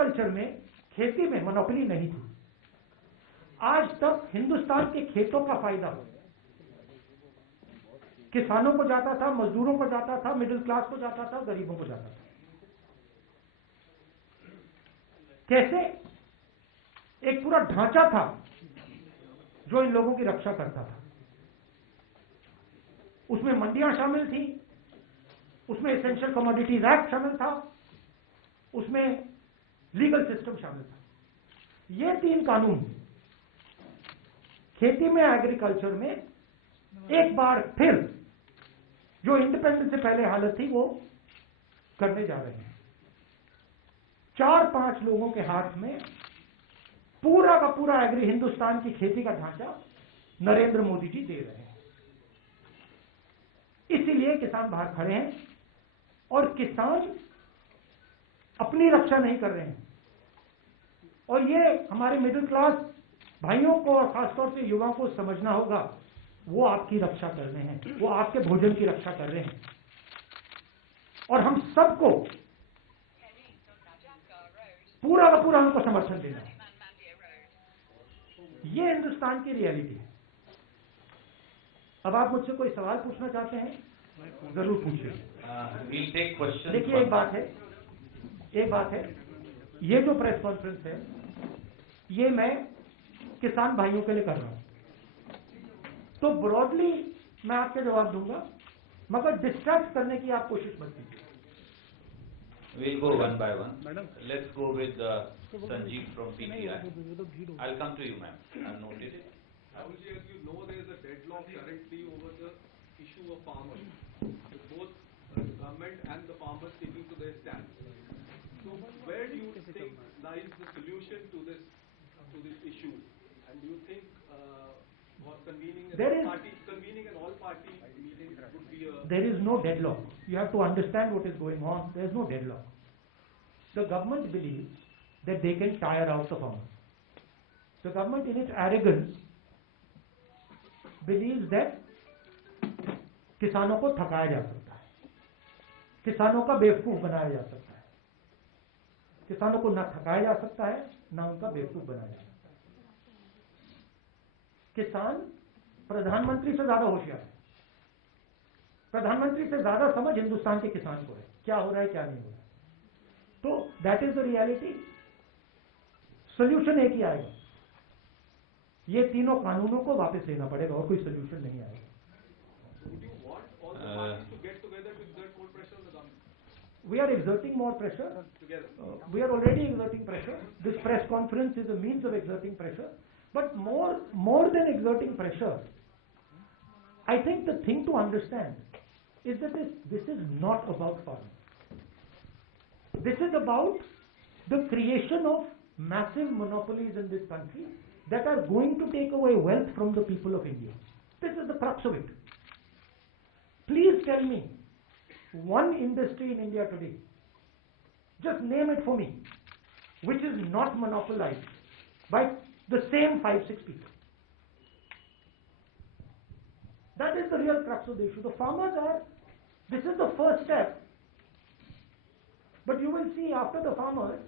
Agriculture में, खेती में मोनोपोली नहीं थी। आज तक हिंदुस्तान के खेतों का फायदा किसानों को जाता था, मजदूरों को जाता था, मिडिल क्लास को जाता था, गरीबों को जाता था। कैसे? एक पूरा ढांचा था जो इन लोगों की रक्षा करता था। उसमें मंडियां शामिल थी, उसमें एसेंशियल कमोडिटीज एक्ट शामिल था, उसमें लीगल सिस्टम शामिल था। ये 3 कानून खेती में, एग्रीकल्चर में एक बार फिर जो इंडिपेंडेंस से पहले हालत थी वो करने जा रहे हैं। 4-5 लोगों के हाथ में पूरा का पूरा हिंदुस्तान की खेती का ढांचा नरेंद्र मोदी जी दे रहे हैं। इसीलिए किसान बाहर खड़े हैं और किसान अपनी रक्षा नहीं कर रहे हैं। और ये हमारे मिडिल क्लास भाइयों को और खासतौर से युवाओं को समझना होगा, वो आपकी रक्षा कर रहे हैं, वो आपके भोजन की रक्षा कर रहे हैं। और हम सबको पूरा का पूरा उनको समर्थन देना है। ये हिंदुस्तान की रियलिटी है। अब आप मुझसे कोई सवाल पूछना चाहते हैं, जरूर पूछिए। देखिए, एक बात है, ये जो प्रेस कॉन्फ्रेंस है ये मैं किसान भाइयों के लिए कर रहा हूं, तो ब्रॉडली मैं आपके जवाब दूंगा, मगर डिस्ट्रैक्ट करने की आप कोशिश मत कीजिए। We'll go one by one. Let's go with Sanjeev from PTI. I'll come to you, ma'am. I've noted it. As you know, there is a deadlock currently over the issue of farmers, with both the government and the farmers sticking to their stance. So, where do you think lies the solution to this issue? And do you think convening an all-party meeting would be a... There is no deadlock. You have to understand what is going on. There is no deadlock. The government believes that they can tire out the farmers. The government, in its arrogance, believes that किसानों को थकाया जा सकता है, किसानों का बेवकूफ बनाया जा सकता है। किसानों को न थकाया जा सकता है, न उनका बेवकूफ बनाया जा सकता है। किसान प्रधानमंत्री से ज्यादा होशियार है। प्रधानमंत्री से ज्यादा समझ हिंदुस्तान के किसान को है, क्या हो रहा है क्या नहीं हो रहा है। तो that is the reality. Solution एक ही आएगा, ये तीनों कानूनों को वापस लेना पड़ेगा, और कोई सोल्यूशन नहीं आएगा। We are exerting more pressure. We are already exerting pressure. This press conference is a means of exerting pressure. But more than exerting pressure, I think the thing to understand is that this is not about farming. This is about the creation of massive monopolies in this country that are going to take away wealth from the people of India. This is the crux of it. Please tell me one industry in India today, just name it for me, which is not monopolized by the same 5-6 people. That is the real crux of the issue. The farmers are, this is the first step, but you will see after the farmers,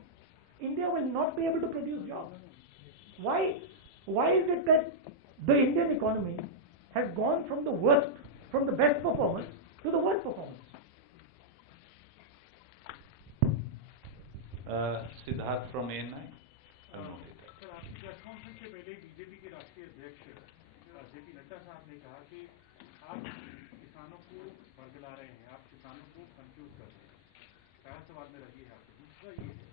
India will not be able to produce jobs. Why is it that the Indian economy has gone from the worst, from the best performance to the worst performance? Siddharth from ANI. Sir, आपकी press conference से पहले BJP के राष्ट्रीय अध्यक्ष JP Nadda साहब ने कहा कि आप किसानों को बरगला रहे हैं, आप किसानों को कंफ्यूज कर रहे हैं। पहला सवाल मेरा ये है आपसे। दूसरा ये है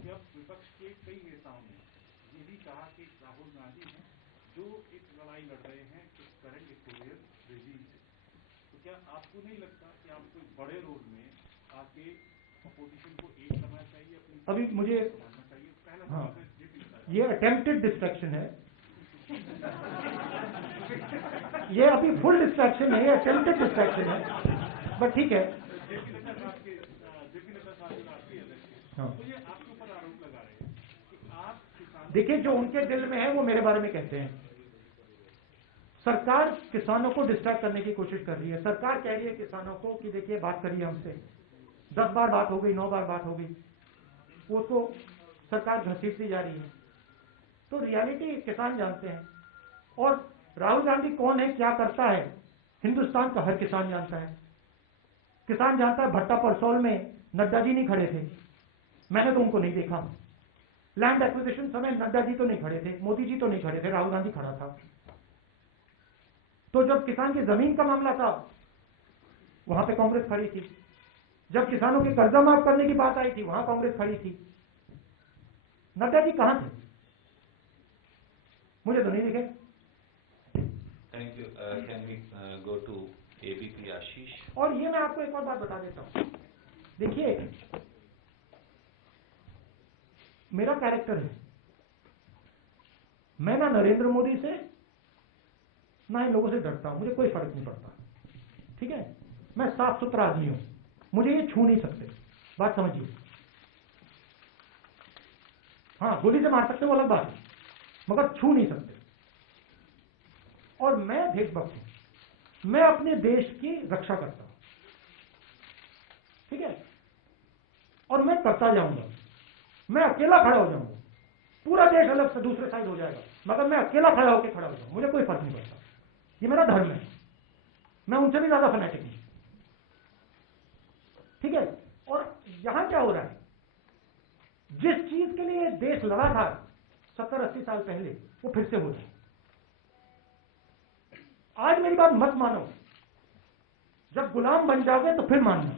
कि अब विपक्ष के कई नेताओं ने ये भी कहा कि राहुल गांधी हैं जो एक लड़ाई लड़ रहे हैं इस करंट इक्टोरियल रेजीम से। तो क्या आपको नहीं लगता कि आपको एक बड़े रोल में आके अपोजिशन को एक करना चाहिए, अपनी अभी मुझे संभालना चाहिए? पहला सवाल ये अटेम्प्टेड डिस्ट्रैक्शन है। ये अभी फुल डिस्ट्रैक्शन है, अटेम्प्टेड डिस्ट्रैक्शन है, बट ठीक है। जेपी नड्डा साहब जो राष्ट्रीय अध्यक्ष हैं, तो ये आपके ऊपर आरोप लगा रहे हैं कि आप किसानों, देखिए, जो उनके दिल में है वो मेरे बारे में कहते हैं। सरकार किसानों को डिस्ट्रैक्ट करने की कोशिश कर रही है। सरकार कह रही है किसानों को कि देखिए, बात करिए हमसे। 10 बार बात हो गई, 9 बार बात हो गई, वो तो सरकार घसीटती जा रही है। तो रियलिटी किसान जानते हैं। और राहुल गांधी कौन है, क्या करता है, हिंदुस्तान का हर किसान जानता है। किसान जानता है भट्टा परसौल में नड्डा जी नहीं खड़े थे, मैंने तो उनको नहीं देखा। लैंड एक्विजिशन समय नड्डा जी तो नहीं खड़े थे, मोदी जी तो नहीं खड़े थे, राहुल गांधी खड़ा था। तो जब किसान की जमीन का मामला था वहां पे कांग्रेस खड़ी थी। जब किसानों के कर्जा माफ करने की बात आई थी वहां कांग्रेस खड़ी थी। नड्डा जी कहां थे, मुझे तो नहीं दिखे। Thank you. Can we go to ABP Ashish? और ये मैं आपको एक और बात बता देता हूं। देखिए, मेरा कैरेक्टर है, मैं ना नरेंद्र मोदी से ना इन लोगों से डरता हूं, मुझे कोई फर्क नहीं पड़ता, ठीक है। मैं साफ सुथरा आदमी हूं, मुझे ये छू नहीं सकते, बात समझिए। हाँ, गोली से मार सकते वो अलग बात है, मगर छू नहीं सकते। और मैं देशभक्त हूं, मैं अपने देश की रक्षा करता हूं, ठीक है। और मैं करता जाऊंगा, मैं अकेला खड़ा हो जाऊंगा, पूरा देश अलग से दूसरे साइड हो जाएगा, मगर मैं अकेला खड़ा होकर खड़ा हो जाऊंगा, मुझे कोई फर्क नहीं पड़ता। ये मेरा धर्म है, मैं उनसे भी ज्यादा फैनेटिक हूं, ठीक है। और यहां क्या हो रहा है, जिस चीज के लिए देश लड़ा था 70-80 साल पहले, वो फिर से हो रहा है। आज मेरी बात मत मानो, जब गुलाम बन जाओगे तो फिर मानना,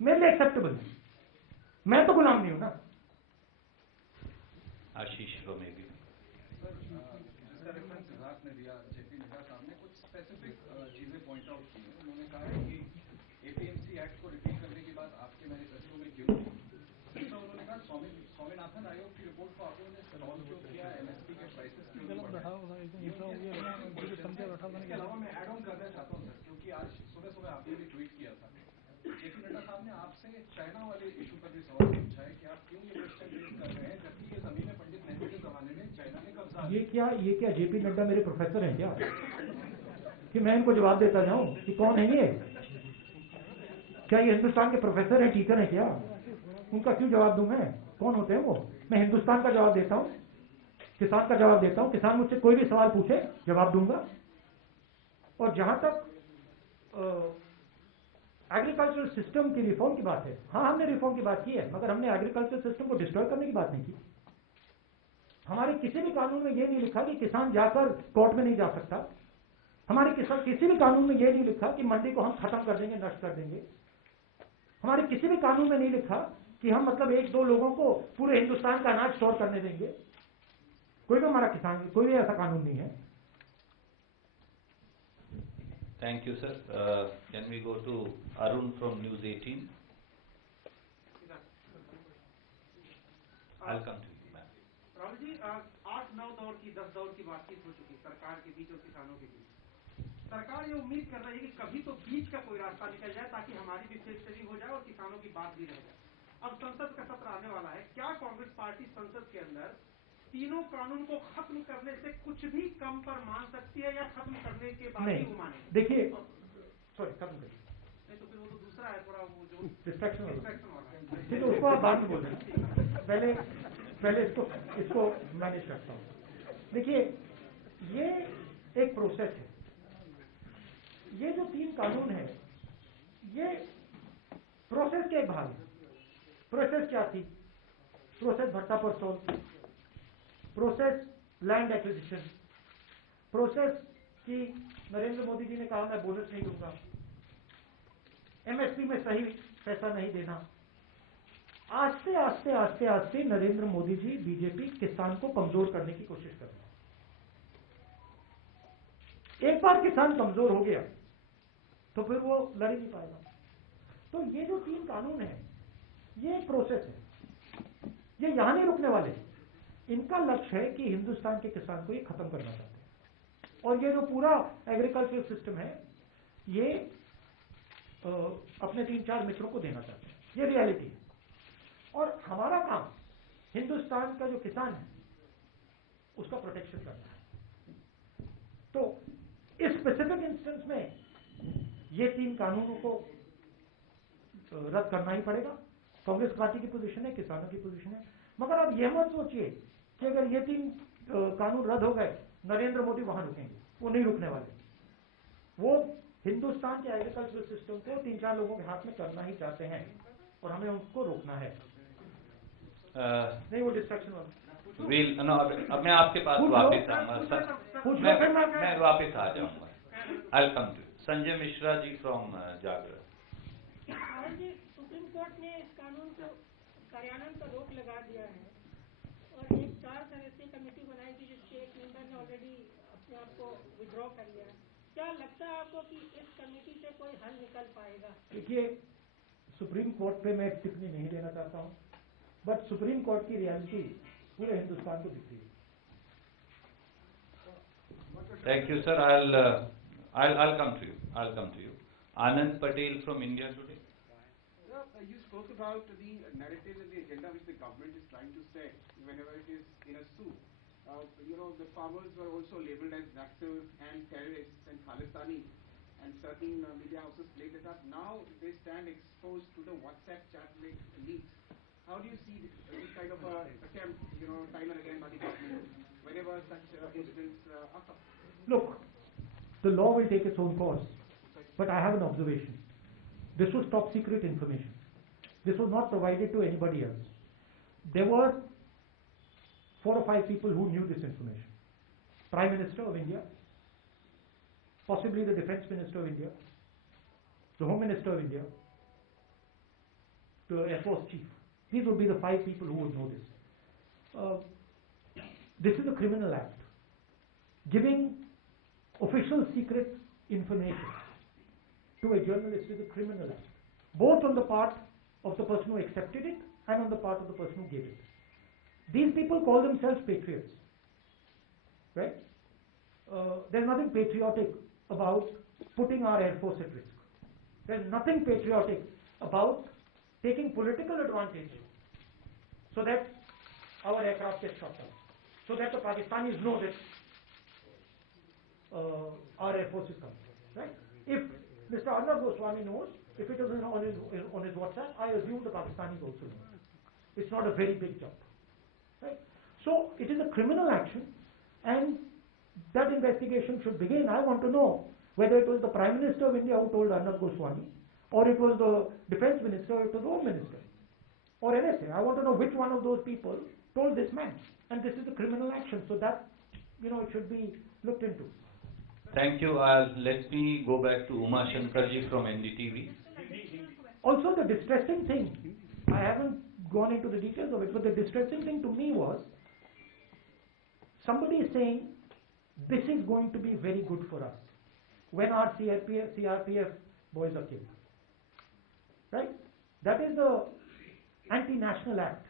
मेरे लिए एक्सेप्टेबल है, मैं तो गुलाम नहीं हूं ना। Ashish from ABP. जिसका रेफरेंस सिद्धार्थ ने दिया, जेपी नड्डा साहब ने कुछ स्पेसिफिक चीजें पॉइंट आउट की हैं। उन्होंने कहा है कि एपीएमसी एक्ट को रिपीट करने की बात आपके मैनिफेस्टो में क्यों नहीं। दूसरा उन्होंने कहा स्वामीनाथन आयोग की रिपोर्ट को आप लोगों ने स्टॉल क्यों किया, एमएसपी के प्राइसेस क्यों नहीं बढ़े। इसके अलावा मैं एड ऑन करना चाहता हूँ सर, क्योंकि आज सुबह सुबह आपने भी ट्वीट किया था, जेपी नड्डा साहब ने आपसे चाइना वाले इशू पर भी सवाल पूछा है कि आप क्यों ये क्वेश्चन रेज कर रहे हैं, जबकि ये जमीनें पंडित नेहरू के जमाने में चाइना ने कब्जा। ये क्या जेपी नड्डा मेरे प्रोफेसर हैं क्या, कि मैं इनको जवाब देता जाऊं कि कौन है ये? क्या ये हिंदुस्तान के प्रोफेसर हैं, टीचर हैं क्या? उनका क्यों जवाब दूं मैं? कौन होते हैं वो? मैं हिंदुस्तान का जवाब देता हूं, किसान का जवाब देता हूं। किसान मुझसे कोई भी सवाल पूछे जवाब दूंगा। और जहां तक एग्रीकल्चरल सिस्टम की रिफॉर्म की बात है, हाँ हमने रिफॉर्म की बात की है, मगर हमने एग्रीकल्चरल सिस्टम को डिस्ट्रॉय करने की बात नहीं की। हमारे किसी भी कानून में यह नहीं लिखा कि किसान जाकर कोर्ट में नहीं जा सकता। हमारे किसी भी कानून में यह नहीं लिखा कि मंडी को हम खत्म कर देंगे, नष्ट कर देंगे। हमारे किसी भी कानून में नहीं लिखा कि हम मतलब 1-2 लोगों को पूरे हिंदुस्तान का अनाज स्टोर करने देंगे। कोई भी हमारा किसान, कोई भी ऐसा कानून नहीं है। Thank you, sir. Can we go to Arun from News 18? I'll come to you, ma'am. Rahul ji, 8-9 दौर की 10 दौर की बातचीत हो चुकी सरकार के बीच और किसानों के बीच। सरकार ये उम्मीद कर रही है कि कभी तो बीच का कोई रास्ता निकल जाए ताकि हमारी भी फेसलिंग हो जाए और किसानों की बात भी रह जाए। अब संसद का सत्र आने वाला है, क्या कांग्रेस पार्टी संसद के अंदर तीनों कानून को खत्म करने से कुछ भी कम पर मान सकती है, या खत्म करने के बाद ही वो माने? देखिए, सॉरी, खत्म करिए। नहीं तो फिर वो तो दूसरा है, थोड़ा वो जो डिस्ट्रैक्शन वाला है, ठीक है, उसको आप बाद में बोल देना। पहले इसको मैनेज करता हूँ। देखिए, ये एक प्रोसेस है। ये जो 3 कानून है, ये प्रोसेस के एक भाग है। प्रोसेस क्या थी? प्रोसेस भट्टा Parsaul, process land acquisition, process की नरेंद्र मोदी जी ने कहा मैं बोनस नहीं दूंगा, एमएसपी में सही पैसा नहीं देना। आस्ते आस्ते आस्ते आस्ते नरेंद्र मोदी जी, बीजेपी किसान को कमजोर करने की कोशिश कर रहे हैं। एक बार किसान कमजोर हो गया तो फिर वो लड़ ही नहीं पाएगा। तो ये जो 3 कानून है, ये एक प्रोसेस है, ये यहां नहीं रुकने वाले। इनका लक्ष्य है कि हिंदुस्तान के किसान को ये खत्म करना चाहते हैं। और ये जो पूरा एग्रीकल्चर सिस्टम है, ये अपने 3-4 मित्रों को देना चाहते हैं। ये रियलिटी है। और हमारा काम हिंदुस्तान का जो किसान है उसका प्रोटेक्शन करना है। तो इस स्पेसिफिक इंस्टेंस में ये 3 कानूनों को रद्द करना ही पड़ेगा। कांग्रेस पार्टी की पोजीशन है, किसानों की पोजीशन है। मगर आप यह मत सोचिए कि अगर ये 3 कानून रद्द हो गए नरेंद्र मोदी वहां रुकेंगे, वो नहीं रुकने वाले। वो हिंदुस्तान के एग्रीकल्चरल सिस्टम को 3-4 लोगों के हाथ में करना ही चाहते हैं और हमें उनको रोकना है। नहीं वो डिस्ट्रक्शन वाला अब मैं आपके पास वापस आऊंगा, मैं वापस आ जाऊंगा। I will come to Sanjay Mishra ji from Jagran. जी, सुप्रीम कोर्ट ने इस कानून को कार्यान्वयन पर रोक लगा दिया है और एक 4 सदस्यीय कमेटी बनाई थी जिसके एक मेंबर ने ऑलरेडी अपने आप को विड्रॉ कर लिया है। क्या लगता है आपको कि इस कमेटी से कोई हल निकल पाएगा? देखिए, सुप्रीम कोर्ट पे मैं टिप्पणी नहीं देना चाहता हूँ, बट सुप्रीम कोर्ट की रियलिटी पूरे हिंदुस्तान को दिखती है। Thank you, sir. I'll come to you. Anand Patel from India Today. You spoke about the narrative and the agenda which the government is trying to set whenever it is in a suit. The farmers were also labeled as Naxals and terrorists and Khalistani, and certain media houses played it up. Now they stand exposed to the WhatsApp chat leaks. How do you see this kind of attempt, time and again by the government whenever such incidents occur? Look, the law will take its own course, but I have an observation. This was top secret information. This was not provided to anybody else. There were 4 or 5 people who knew this information. Prime Minister of India, possibly the Defence Minister of India, the Home Minister of India, the Air Force Chief. These would be the 5 people who would know this. This is a criminal act. Giving official secret information to a journalist is a criminal act, both on the part of the person who accepted it and on the part of the person who gave it. These people call themselves patriots, right? There's nothing patriotic about putting our Air Force at risk. There's nothing patriotic about taking political advantage so that our aircraft get shot down, so that the Pakistanis know that our Air Force is coming, right? If Mr. Arnab Goswami knows, if it is on his WhatsApp, I assume the Pakistanis also know. It's not a very big jump, right? So it is a criminal action, and that investigation should begin. I want to know whether it was the Prime Minister of India who told Arnab Goswami, or it was the Defence Minister, or it was the Home Minister, or NSA. I want to know which one of those people told this man, and this is a criminal action, so that it should be looked into. Thank you. Let me go back to Uma Shankar ji from NDTV. Also, the distressing thing, I haven't gone into the details of it, but the distressing thing to me was somebody is saying this is going to be very good for us when our CRPF boys are killed, right? That is the anti-national act,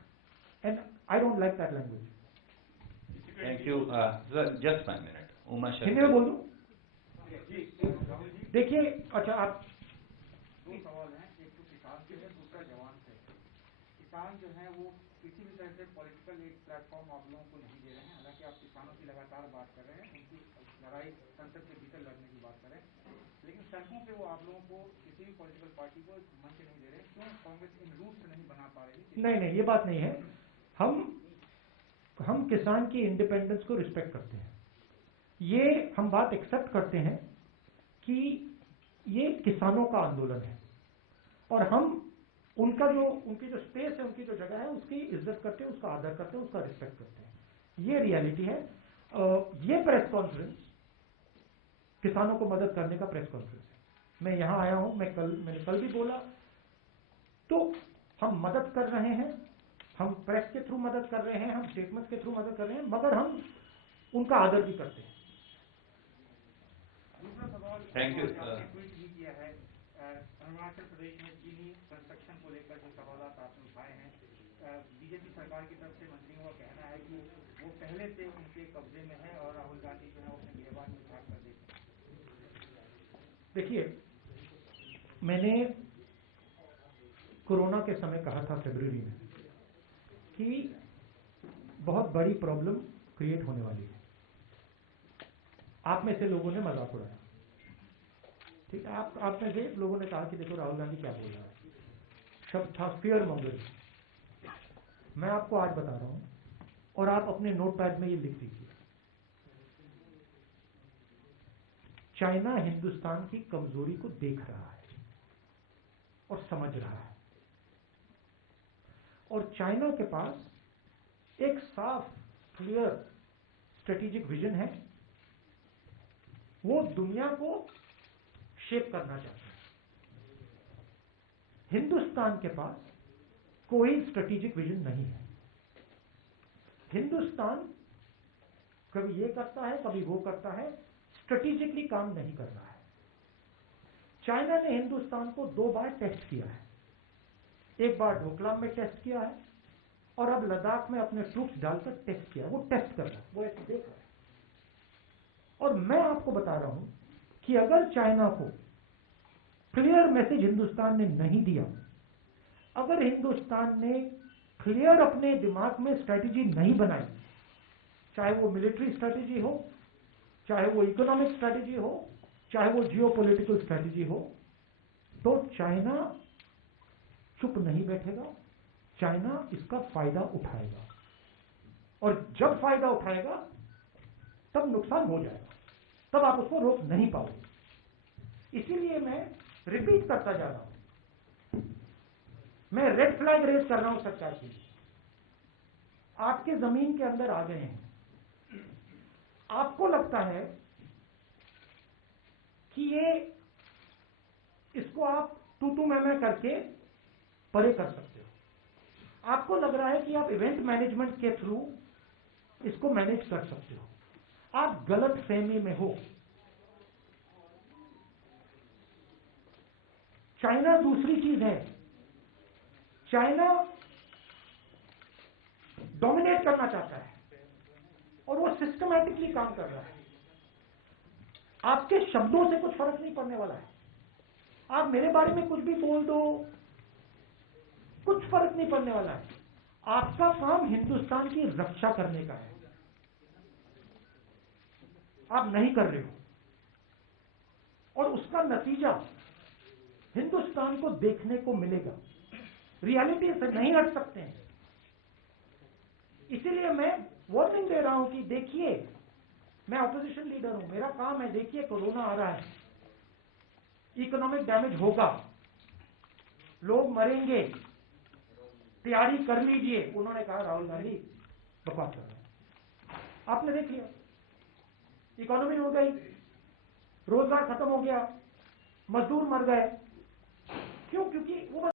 and I don't like that language. Thank you. Sir, just 1 minute. Uma Hindi में Shankar. बोल दूं? देखिए, अच्छा आप 2 सवाल हैं, एक तो किसान से है, दूसरा जवान से है। किसान जो है वो किसी भी तरह से पॉलिटिकल एक प्लेटफॉर्म आप लोगों को नहीं दे रहे हैं, हालांकि आप किसानों की लगातार बात कर रहे हैं, उनकी लड़ाई संसद के भीतर लड़ने की बात कर रहे हैं, लेकिन सड़कों पे वो आप लोगों को किसी भी पॉलिटिकल पार्टी को मंच नहीं दे रहे। क्यों कांग्रेस इन रूट्स नहीं बना पा रही? नहीं, ये बात नहीं है। हम किसान की इंडिपेंडेंस को रिस्पेक्ट करते हैं। ये हम बात एक्सेप्ट करते हैं कि ये किसानों का आंदोलन है और हम उनकी जो स्पेस है, उनकी जो जगह है, उसकी इज्जत करते हैं, उसका आदर करते हैं, उसका रिस्पेक्ट करते हैं। ये रियलिटी है। ये प्रेस कॉन्फ्रेंस किसानों को मदद करने का प्रेस कॉन्फ्रेंस है। मैं यहां आया हूं, मैंने कल भी बोला, तो हम मदद कर रहे हैं, हम प्रेस के थ्रू मदद कर रहे हैं, हम स्टेटमेंट के थ्रू मदद कर रहे हैं, मगर हम उनका आदर भी करते हैं। दूसरा सवाल, Thank you. आपने ट्वीट भी किया है, अरुणाचल प्रदेश में चीनी कंस्ट्रक्शन को लेकर जो सवालात आपने उठाए हैं, बीजेपी सरकार की तरफ से मंत्रियों का कहना है कि वो पहले से उनके कब्जे में है और राहुल गांधी जो है अपने गिरबान में उठा कर देते हैं। देखिए, मैंने कोरोना के समय कहा था फरवरी में कि बहुत बड़ी प्रॉब्लम क्रिएट होने वाली है। आप में से लोगों ने मजाक उड़ाया, ठीक है, आप में से लोगों ने कहा कि देखो राहुल गांधी क्या बोल रहा है। शब्द था फियर मॉन्गरिंग। मैं आपको आज बता रहा हूं और आप अपने नोटपैड में ये लिख दीजिए। चाइना हिंदुस्तान की कमजोरी को देख रहा है और समझ रहा है, और चाइना के पास एक साफ क्लियर स्ट्रेटेजिक विजन है। वो दुनिया को शेप करना चाहता है। हिंदुस्तान के पास कोई स्ट्रेटेजिक विजन नहीं है। हिंदुस्तान कभी ये करता है, कभी वो करता है, स्ट्रेटेजिकली काम नहीं कर रहा है। चाइना ने हिंदुस्तान को 2 बार टेस्ट किया है। एक बार डोकलाम में टेस्ट किया है और अब लद्दाख में अपने ट्रूप्स डालकर टेस्ट किया। वो टेस्ट कर रहा है, वो ऐसे देख रहा है। और मैं आपको बता रहा हूं कि अगर चाइना को क्लियर मैसेज हिंदुस्तान ने नहीं दिया, अगर हिंदुस्तान ने क्लियर अपने दिमाग में स्ट्रेटेजी नहीं बनाई, चाहे वो मिलिट्री स्ट्रेटेजी हो, चाहे वो इकोनॉमिक स्ट्रेटेजी हो, चाहे वो जियोपॉलिटिकल स्ट्रेटेजी हो, तो चाइना चुप नहीं बैठेगा। चाइना इसका फायदा उठाएगा, और जब फायदा उठाएगा तब नुकसान हो जाएगा, तब आप उसको रोक नहीं पाओगे। इसीलिए मैं रिपीट करता जा रहा हूं, मैं रेड फ्लैग रेज कर रहा हूं सरकार की। आपके जमीन के अंदर आ गए हैं, आपको लगता है कि ये इसको आप तू मैं करके परे कर सकते हो। आपको लग रहा है कि आप इवेंट मैनेजमेंट के थ्रू इसको मैनेज कर सकते हो। आप गलत फहमी में हो। चाइना दूसरी चीज है। चाइना डोमिनेट करना चाहता है और वो सिस्टमैटिकली काम कर रहा है। आपके शब्दों से कुछ फर्क नहीं पड़ने वाला है। आप मेरे बारे में कुछ भी बोल दो, कुछ फर्क नहीं पड़ने वाला है। आपका काम हिंदुस्तान की रक्षा करने का है, आप नहीं कर रहे हो, और उसका नतीजा हिंदुस्तान को देखने को मिलेगा। रियलिटी से नहीं हट सकते हैं। इसीलिए मैं वार्निंग दे रहा हूं कि देखिए, मैं ऑपोजिशन लीडर हूं, मेरा काम है, देखिए कोरोना आ रहा है, इकोनॉमिक डैमेज होगा, लोग मरेंगे, तैयारी कर लीजिए। उन्होंने कहा राहुल गांधी बकवास कर रहे हैं। आपने देख लिया, इकोनॉमी हो गई, रोजगार खत्म हो गया, मजदूर मर गए। क्यों? क्योंकि वो